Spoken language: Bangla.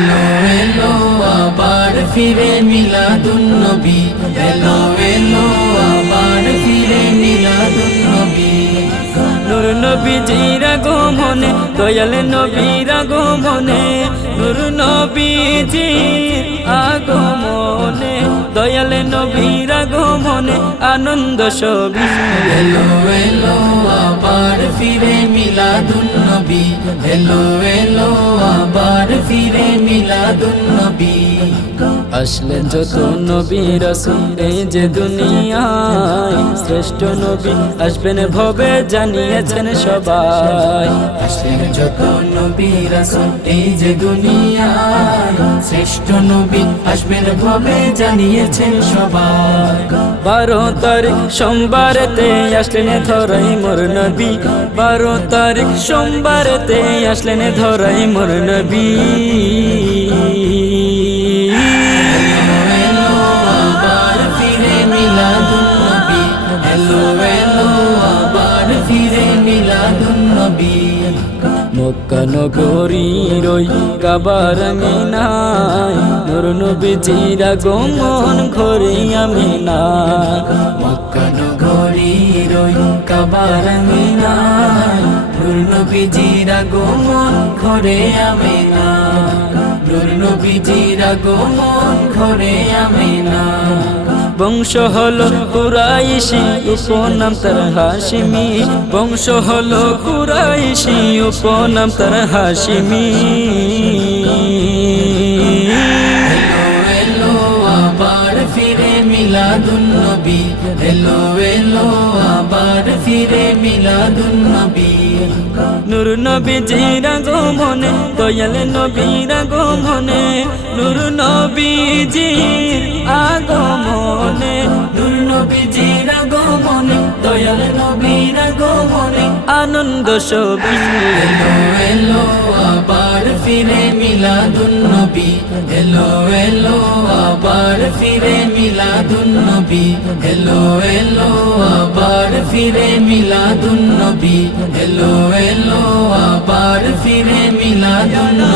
এলো এলো আবার ফিরে মিলাদুন নবী এলো এলো আবার ফিরে মিলাদুন নবী নূর নবীজির আগমনে, দয়াল নবীর আগমনে, নূর নবীজির আগমনে, দয়াল নবীর আগমনে, আনন্দ সবই এলো এলো আবার ফিরে মিলাদুন নবী এলো এলো আসলেন যত নবী রাসূল এই যে দুনিয়ায় শ্রেষ্ঠ নবী আসবেন ভবে জানিয়েছেন সবাই। আসলেন যত নবী রাসূল এই যে দুনিয়ায় শ্রেষ্ঠ নবী আসবেন ভবে জানিয়েছেন সবাই। বারো তারিখ সোমবারেতে আসলেন ধরাই মোর নবী। বারো তারিখ সোমবারেতে আসলেন ধরাই মোর নবী। ফিরে মিলাদুন নবী। মক্কা নগরীর ওই কাবার মিনাই। মোর নবীজির আগমন ঘরে আমি না মক্কা নগরীর ওই কাবার মিনায় নূর নবীজির আগমন ঘরে আমেনা নূর নবীজির আগমন ঘরে আমেনা বংশ হলো কুরাইশি, উপনাম তার হাসিমি বংশ হলো কুরাইশি, উপনাম তার হাসিমি ফিরে মিলাদুন নবী। এলো এলো ফিরে মিলাদুন নবী। নূর নবীজির আগমনে দয়াল নবীর আগমনে নূর নবীজির আগমনে আনন্দ সবই এলো এলো, আবার ফিরে মিলাদুন নবী। এলো এলো, আবার ফিরে মিলাদুন নবী। এলো এলো, আবার ফিরে মিলাদুন নবী। এলো এলো, আবার ফিরে মিলাদুন নবী